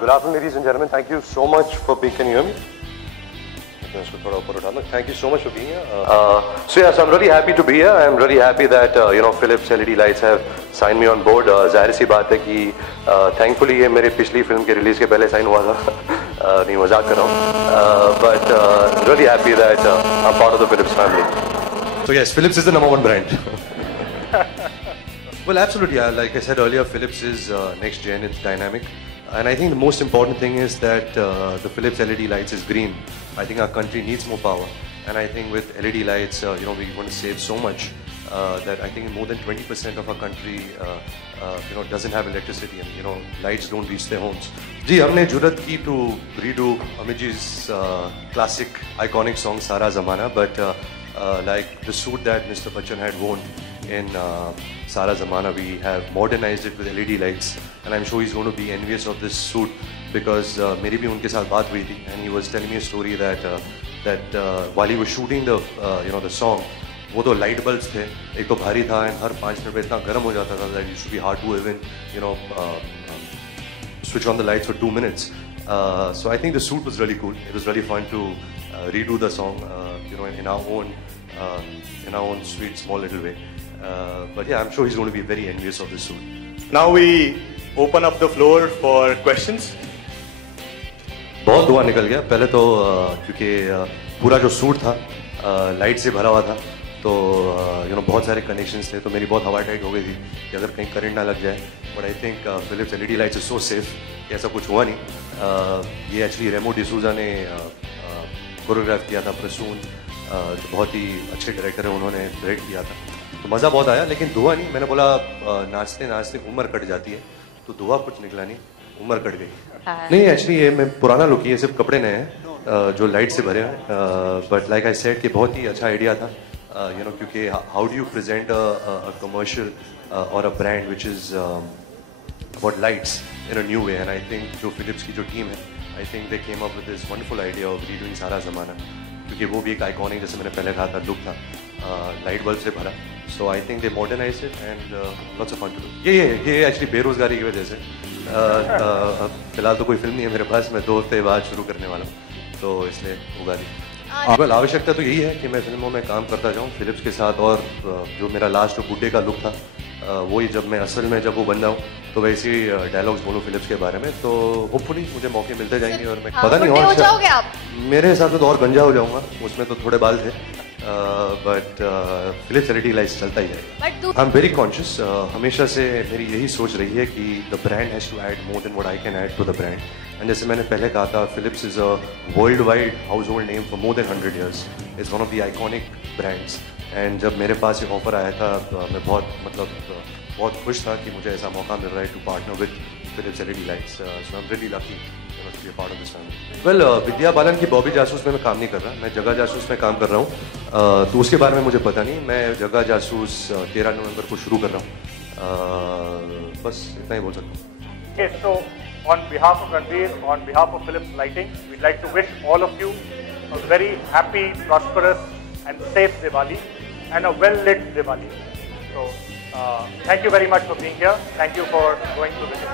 Good afternoon, ladies and gentlemen. Thank you so much for being. Can you hear me? Thank you so much for being here. So yes, I'm really happy to be here. I'm really happy that Philips LED Lights have signed me on board. जाहिर सी बात है कि thankfully ये मेरे पिछली film के release के पहले साइन हुआ था. नहीं मजाक कर रहा हूँ. But really happy that I'm part of the Philips family. So yes, Philips is the #1 brand. Well, absolutely. Like I said earlier, Philips is next gen. It's dynamic. And I think the most important thing is that the Philips LED lights is green. I think our country needs more power. And I think with LED lights, we want to save so much that I think more than 20% of our country, doesn't have electricity and, lights don't reach their homes. जी हमने जुर्रत की to redo Amit ji's classic, iconic song Sara Zamana, but like the suit that Mr. Bachchan had worn in Sara Zamana, we have modernized it with LED lights, and I'm sure he's going to be envious of this suit because मेरी भी उनके साथ बात हुई थी, and he was telling me a story that while he was shooting the song, वो तो light bulbs थे, एक तो भारी था, and हर 5 मिनट में इतना गर्म हो जाता था that it used to be hard to even switch on the lights for 2 minutes. So I think the suit was really cool. It was really fun to redo the song, in our own sweet small little way. But yeah, I'm sure he's going to be very envious of this suit. Now we open up the floor for questions. बहुत धुआं निकल गया. पहले तो क्योंकि पूरा जो suit था लाइट से भरा हुआ था, तो बहुत सारे कनेक्शंस थे, तो मेरी बहुत हवा टाइट हो गई थी कि अगर कहीं करंट ना लग जाए. But I think Philips LED lights is so safe, ऐसा कुछ हुआ नहीं. ये एक्चुअली रेमो डिसूजा ने कोरियोग्राफ किया था. प्रसून जो बहुत ही अच्छे डायरेक्टर है, उन्होंने डायरेक्ट किया था, तो मज़ा बहुत आया. लेकिन धुआं नहीं. मैंने बोला नाचते नाचते उम्र कट जाती है, तो धुआं कुछ निकला नहीं, उम्र कट गई. नहीं एक्चुअली ये मैं पुराना लुक ही है, सिर्फ कपड़े नए हैं जो लाइट से भरे हैं. बट लाइक आई सेड कि बहुत ही अच्छा आइडिया था, क्योंकि how do you present a commercial और a brand which is about lights in a new way. And I think जो फिलिप्स की जो टीम है, I think they came up with this wonderful idea of redoing Saara Zamana, क्योंकि वो भी एक iconic, जैसे मैंने पहले कहा था, लुक था, लाइट बल्ब से भरा. So I think they modernize it and lots of fun to do. ये एक्चुअली बेरोजगारी की वजह से फिलहाल तो कोई फिल्म नहीं है मेरे पास. मैं 2 हफ्ते बाद शुरू करने वाला हूँ, तो इसलिए होगा नहीं. वेल आवश्यकता तो यही है कि मैं फिल्मों में काम करता जाऊँ फिलिप्स के साथ. और जो मेरा लास्ट जो बुड्ढे का लुक था, वही जब मैं असल में जब वो बन जाऊँ तो वैसे ही डायलॉग्स बोलूँ फिलिप्स के बारे में. तो होपफुली मुझे मौके मिलते जाएंगे और मैं पता नहीं और मेरे हिसाब से तो और गंजा हो जाऊँगा. उसमें तो थोड़े बाल थे, बट फिलिप्स LED लाइट्स चलता ही है. I am very conscious. हमेशा से मेरी यही सोच रही है कि the brand has to add more than what I can add to the brand. And जैसे मैंने पहले कहा था, Philips is a worldwide household name for more than 100 years. Is one of the iconic brands. And जब मेरे पास ये offer आया था, मैं बहुत खुश था कि मुझे ऐसा मौका मिल रहा है to partner with Philips LED lights. So I am really lucky to be a part of this family. Well, Vidya Balan की बॉबी जासूस में मैं काम नहीं कर रहा, मैं जगह जासूस में काम कर रहा हूँ. तो उसके बारे में मुझे पता नहीं. मैं जगह जासूस 13 नवंबर को शुरू कर रहा हूँ. बस इतना ही बोल सकता हूँ. Okay, so on behalf of Ranveer, on behalf of Philips Lighting, we'd like to wish all of you a very happy, prosperous and safe Diwali and a well-lit Diwali. So thank you very much for being here. Thank you for going to visit.